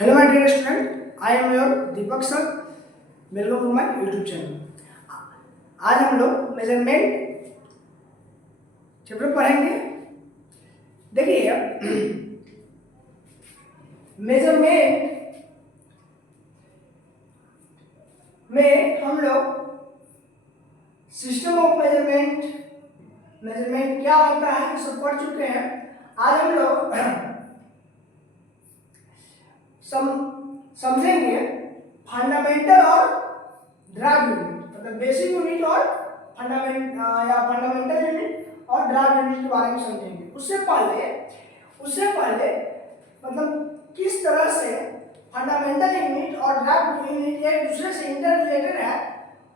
Hello my dear student, I am your Deepak sir. Welcome to my YouTube channel. आज हम लोग measurement chapter पढ़ेंगे। देखिए, मेजरमेंट में हम लोग सिस्टम ऑफ मेजरमेंट, मेजरमेंट क्या होता है सब पढ़ चुके हैं। आज हम लोग समझेंगे फंडामेंटल और ड्राग यूनिट, मतलब बेसिक यूनिट और फंडामेंटल यूनिट और ड्राग यूनिट के बारे में समझेंगे। उससे पहले मतलब किस तरह से फंडामेंटल यूनिट और ड्राग यूनिट एक दूसरे से इंटर रिलेटेड है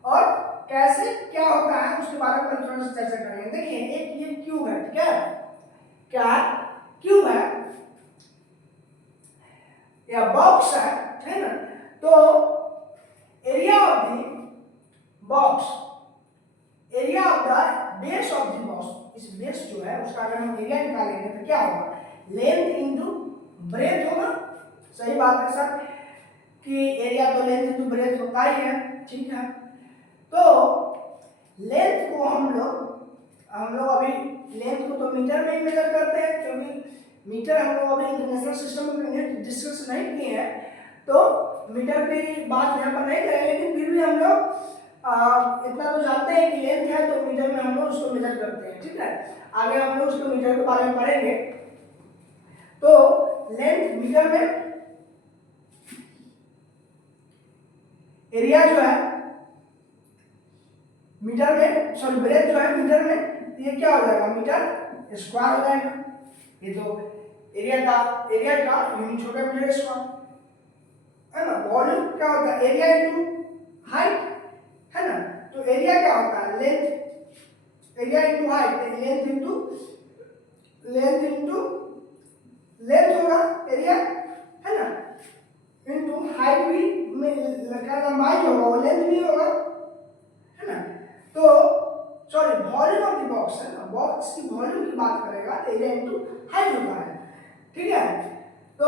और कैसे क्या होता है उसके बारे में थोड़ा सा चर्चा करेंगे। देखिए, एक ये क्यूब है, ठीक है, क्या क्यूब है या बॉक्स है ना। तो area of the box, area of the base of the box, इस बेस जो है उसका अगर हम एरिया निकालेंगे तो क्या होगा, लेंथ इनटू ब्रेथ होगा। सही बात है सर कि एरिया तो लेंथ इनटू ब्रेथ होता ही है, ठीक है। तो लेंथ को हम लोग अभी लेंथ को तो मीटर में ही मेजर करते हैं, क्योंकि मीटर हम लोग अभी इंटरनेशनल सिस्टम में यूनिट डिस्कस नहीं किए हैं, तो मीटर की बात यहाँ पर नहीं करें। लेकिन फिर भी हम लोग इतना तो जानते हैं कि लेंथ है तो मीटर में हम लोग उसको मेजर करते हैं, ठीक है। आगे हम लोग उसको मीटर के बारे में पढ़ेंगे। तो लेंथ मीटर में, एरिया जो है मीटर में, सॉरी ब्रेथ जो है मीटर में, ये क्या हो जाएगा, मीटर स्क्वायर हो जाएगा। ये तो एरिया का यूनिट होगा मीटर स्क्वायर, है ना। वॉल्यूम क्या होता है, एरिया इनटू हाइट, है ना। तो एरिया क्या होता है, length, area into height, length होगा एरिया, है ना, इनटू हाइट भी लंबाई होगा, वो लेंथ भी होगा, है ना। तो sorry, volume of the box है ना, बॉक्स की वॉल्यूम की बात करेगा तो एरिया इनटू हाइट होता है, ठीक है। तो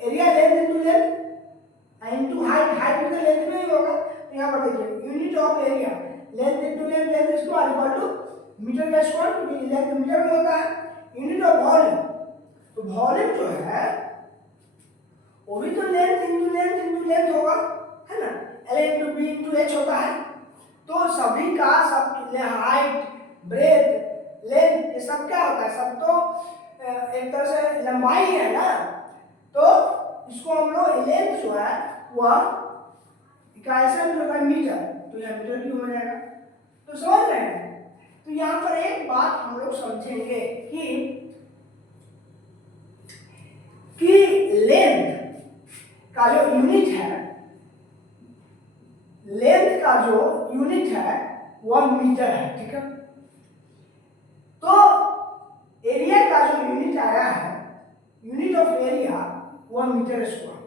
area length into length into height, height भी तो लेंथ में ही होगा। तो यहाँ पर देखिए, unit of area length into length, length square equal to metre का स्क्वायर, क्योंकि लेंथ मीटर में होता है। यूनिट ऑफ वॉल्यूम, तो वॉल्यूम जो है वो भी तो लेंथ इनटू लेंथ होगा, है ना। L into B into H होता है। तो सभी का सब हाइट, ब्रेथ, लेंथ, ये सब क्या होता है, सब तो एक तरह से लंबाई है ना। तो इसको हम लोग लेंथ जो है वह कैसे होता है, मीटर, तो यह मीटर क्यों हो जाएगा। तो समझ रहे हैं। तो यहाँ पर एक बात हम लोग समझेंगे कि लेंथ का जो यूनिट है, लेंथ का जो यूनिट है वह मीटर है, ठीक है। तो एरिया का जो यूनिट आया है, यूनिट ऑफ एरिया, वह मीटर स्क्वायर।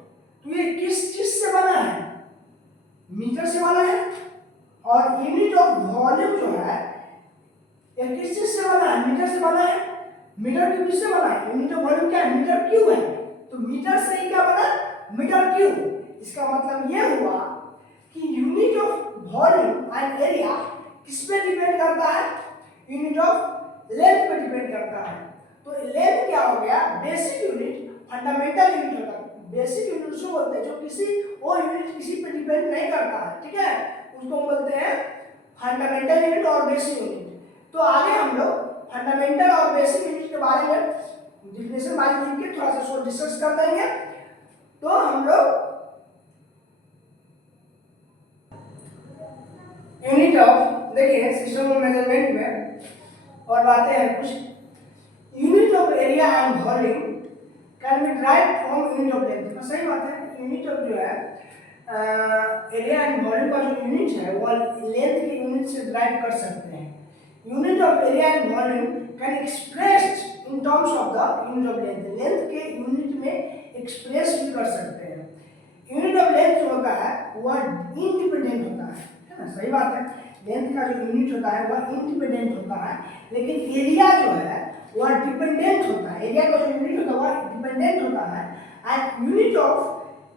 तो ये किस चीज से बना है, मीटर से बना है। और यूनिट ऑफ वॉल्यूम जो है ये किस चीज से बना है, मीटर से बना है। मीटर क्यूब से बना है। यूनिट ऑफ वॉल्यूम क्या है, मीटर क्यूब है। तो मीटर से ही क्या बना, मीटर क्यूब। इसका मतलब ये हुआ कि unit of volume and area किस पे डिपेंड करता है, यूनिट ऑफ लेंथ पे डिपेंड करता है। तो लेंथ क्या हो गया, बेसिक यूनिट, फंडामेंटल यूनिट होता है। बेसिक यूनिट उसको बोलते हैं जो वो यूनिट किसी पे डिपेंड नहीं करता है, ठीक है, उसको बोलते हैं फंडामेंटल यूनिट और बेसिक यूनिट। तो आगे हम लोग फंडामेंटल और बेसिक यूनिट के बारे में डिफिनेशन वाइज लिख के थोड़ा सा इसको डिस्कस कर देंगे। तो हम लोग यूनिट ऑफ, देखिए सिस्टम ऑफ मेजरमेंट में और बातें हैं कुछ। Unit of area and volume can be derived from unit of length. तो सही बात है, यूनिट ऑफ जो है एरिया एंड वॉल्यूम का जो यूनिट है वो लेंथ के यूनिट से डिराइव कर सकते हैं। Unit of area and volume can expressed in terms of the unit of length. Length के यूनिट में एक्सप्रेस भी कर सकते हैं। यूनिट ऑफ लेंथ जो होता है वह इंडिपेंडेंट होता है ना, सही बात है। लेंथ का जो यूनिट होता है वह इंडिपेंडेंट होता है, लेकिन एरिया जो है वह डिपेंडेंट होता है। एरिया का जो यूनिट होता है वह डिपेंडेंट होता है। And unit of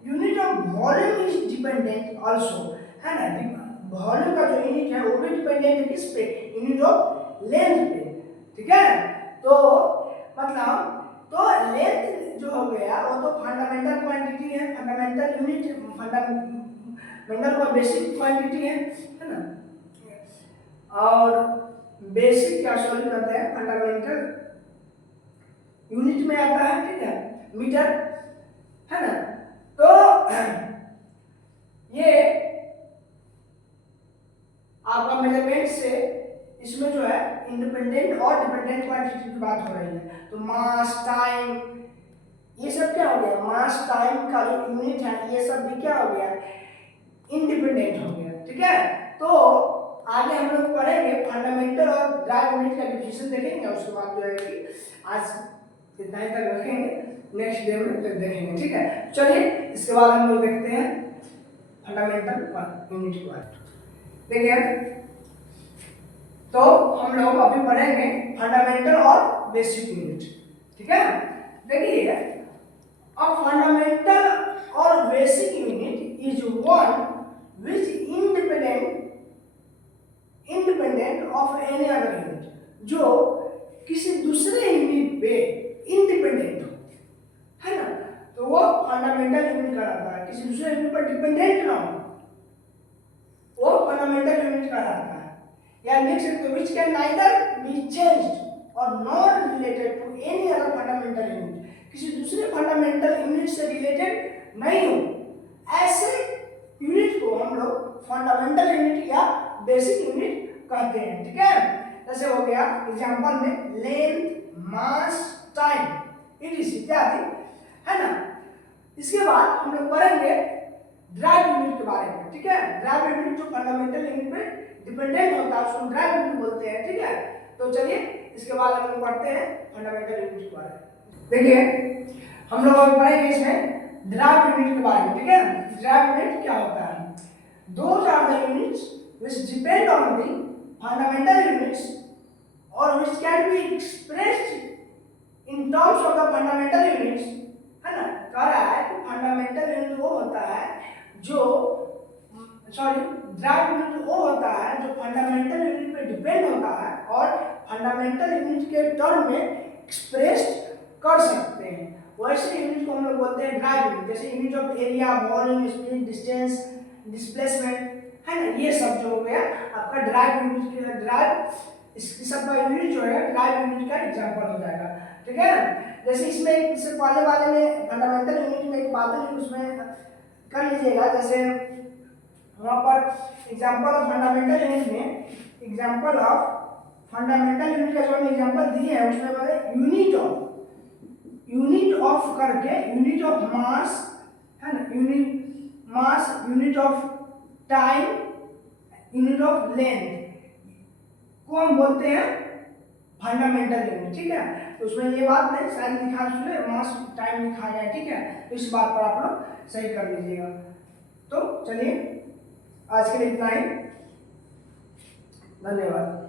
unit of volume is dependent also, है ना। वॉल्यूम का जो यूनिट है वो भी डिपेंडेंट है किस पे, यूनिट ऑफ लेंथ पे, ठीक है। तो मतलब तो लेंथ जो हो गया वो तो फंडामेंटल क्वांटिटी है, फंडामेंटल यूनिट, फंडामेंटल का बेसिक क्वांटिटी है ना। और बेसिक क्या सॉल्व करते हैं, फंडामेंटल यूनिट में आता है, ठीक है, मीटर, है ना। तो ये आपका मेजरमेंट से इसमें जो है इंडिपेंडेंट और डिपेंडेंट क्वांटिटी की बात हो रही है। तो मास, टाइम, ये सब क्या हो गया, मास टाइम का जो यूनिट है ये सब भी क्या हो गया, इंडिपेंडेंट हो गया, ठीक है। तो आगे हम लोग पढ़ेंगे फंडामेंटल और ड्राइव यूनिट का डिफिनेशन देखेंगे, उसके बाद जो है कि आज इतना ही तक रखेंगे, नेक्स्ट डे में तक देखेंगे, ठीक है। चलिए इसके बाद हम लोग देखते हैं फंडामेंटल यूनिट के बारे में। देखिए तो हम लोग अभी पढ़ेंगे फंडामेंटल और बेसिक यूनिट, ठीक है। देखिए अ फंडामेंटल और basic unit is one which independent of any other unit, जो किसी दूसरे यूनिट पे इंडिपेंडेंट हो, है ना। तो वो फंडामेंटल यूनिट कहलाता है, किसी दूसरे यूनिट पर डिपेंडेंट ना हो, वो फंडामेंटल यूनिट कहलाता है। या लिख सकते हो which can neither be changed और not related to any other fundamental unit, किसी दूसरे फंडामेंटल यूनिट से रिलेटेड नहीं हो, ऐसे यूनिट को हम लोग फंडामेंटल यूनिट या बेसिक यूनिट कहते हैं, ठीक है। जैसे हो गया एग्जांपल में लेंथ, मास, टाइम, इट इत्यादि, है ना। इसके बाद हम लोग पढ़ेंगे ड्राइव यूनिट के बारे में, ठीक है। ड्राइव यूनिट जो फंडामेंटल यूनिट पे डिपेंडेंट होता है उसको ड्राइव यूनिट बोलते हैं, ठीक है। तो चलिए इसके बाद हम लोग पढ़ते हैं फंडामेंटल यूनिट के बारे में। देखिए हम लोग अभी पढ़ेंगे इसमें ड्राइव यूनिट के बारे में, ठीक है। ड्राइव यूनिट क्या होता है, those are the units which depend on the fundamental units or which can be expressed in terms of the fundamental units, है ना। कह रहा है कि फंडामेंटल यूनिट वो होता है जो ड्राइव यूनिट वो होता है जो फंडामेंटल यूनिट पे डिपेंड होता है और फंडामेंटल यूनिट के टर्म में एक्सप्रेस्ड कर सकते हैं, वैसे यूनिट को हम लोग बोलते हैं ड्राइव यूनिट। जैसे unit of area, volume, speed, distance, displacement, है ना, ये सब जो हो गया आपका ड्राइव यूनिट के ड्राइव इस सब का यूनिट जो है ड्राइव यूनिट का एग्जांपल हो जाएगा, ठीक है। जैसे इसमें इससे पहले वाले में फंडामेंटल यूनिट में एक बात है उसमें कर लीजिएगा, जैसे वहाँ पर एग्जांपल ऑफ फंडामेंटल यूनिट में एग्जांपल ऑफ फंडामेंटल यूनिट का जो एग्जांपल दिए हैं उसमें मैंने यूनिट ऑफ करके यूनिट ऑफ मास, है ना, unit mass, unit of time, unit of length को हम बोलते हैं फंडामेंटल यूनिट, ठीक है। तो उसमें ये बात नहीं शायद लिखा सुने मास टाइम लिखा गया, ठीक है। तो इस बात पर आप लोग सही कर लीजिएगा। तो चलिए आज के लिए इतना ही, धन्यवाद।